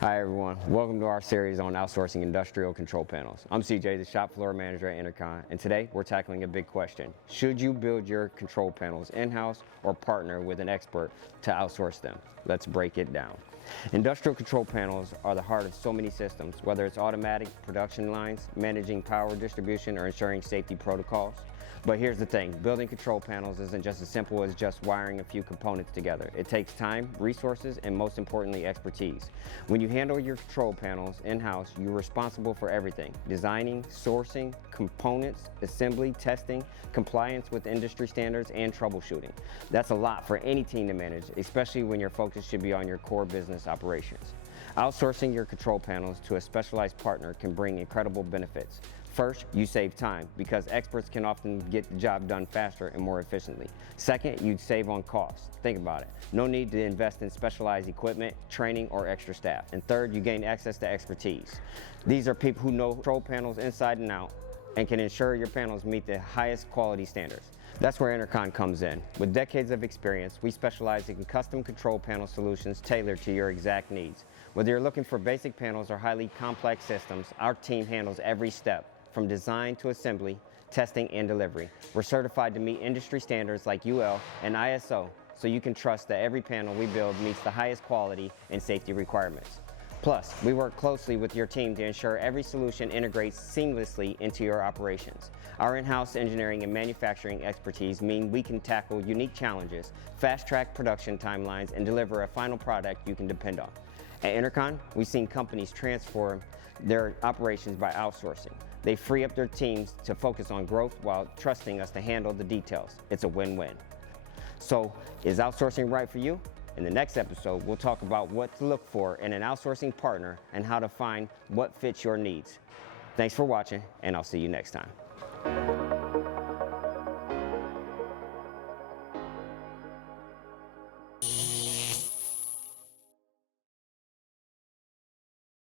Hi everyone, welcome to our series on outsourcing industrial control panels. I'm CJ, the shop floor manager at Enercon, and today we're tackling a big question. Should you build your control panels in-house or partner with an expert to outsource them? Let's break it down. Industrial control panels are the heart of so many systems, whether it's automatic production lines, managing power distribution, or ensuring safety protocols. But here's the thing, building control panels isn't just as simple as just wiring a few components together. It takes time, resources, and most importantly, expertise. When you handle your control panels in-house, you're responsible for everything: designing, sourcing, components, assembly, testing, compliance with industry standards, and troubleshooting. That's a lot for any team to manage, especially when your focus should be on your core business operations. Outsourcing your control panels to a specialized partner can bring incredible benefits. First, you save time because experts can often get the job done faster and more efficiently. Second, you save on costs. Think about it. No need to invest in specialized equipment, training, or extra staff. And third, you gain access to expertise. These are people who know control panels inside and out and can ensure your panels meet the highest quality standards. That's where Enercon comes in. With decades of experience, we specialize in custom control panel solutions tailored to your exact needs. Whether you're looking for basic panels or highly complex systems, our team handles every step, from design to assembly, testing, and delivery. We're certified to meet industry standards like UL and ISO, so you can trust that every panel we build meets the highest quality and safety requirements. Plus, we work closely with your team to ensure every solution integrates seamlessly into your operations. Our in-house engineering and manufacturing expertise mean we can tackle unique challenges, fast-track production timelines, and deliver a final product you can depend on. At Enercon, we've seen companies transform their operations by outsourcing. They free up their teams to focus on growth while trusting us to handle the details. It's a win-win. So, is outsourcing right for you? In the next episode, we'll talk about what to look for in an outsourcing partner and how to find what fits your needs. Thanks for watching, and I'll see you next time.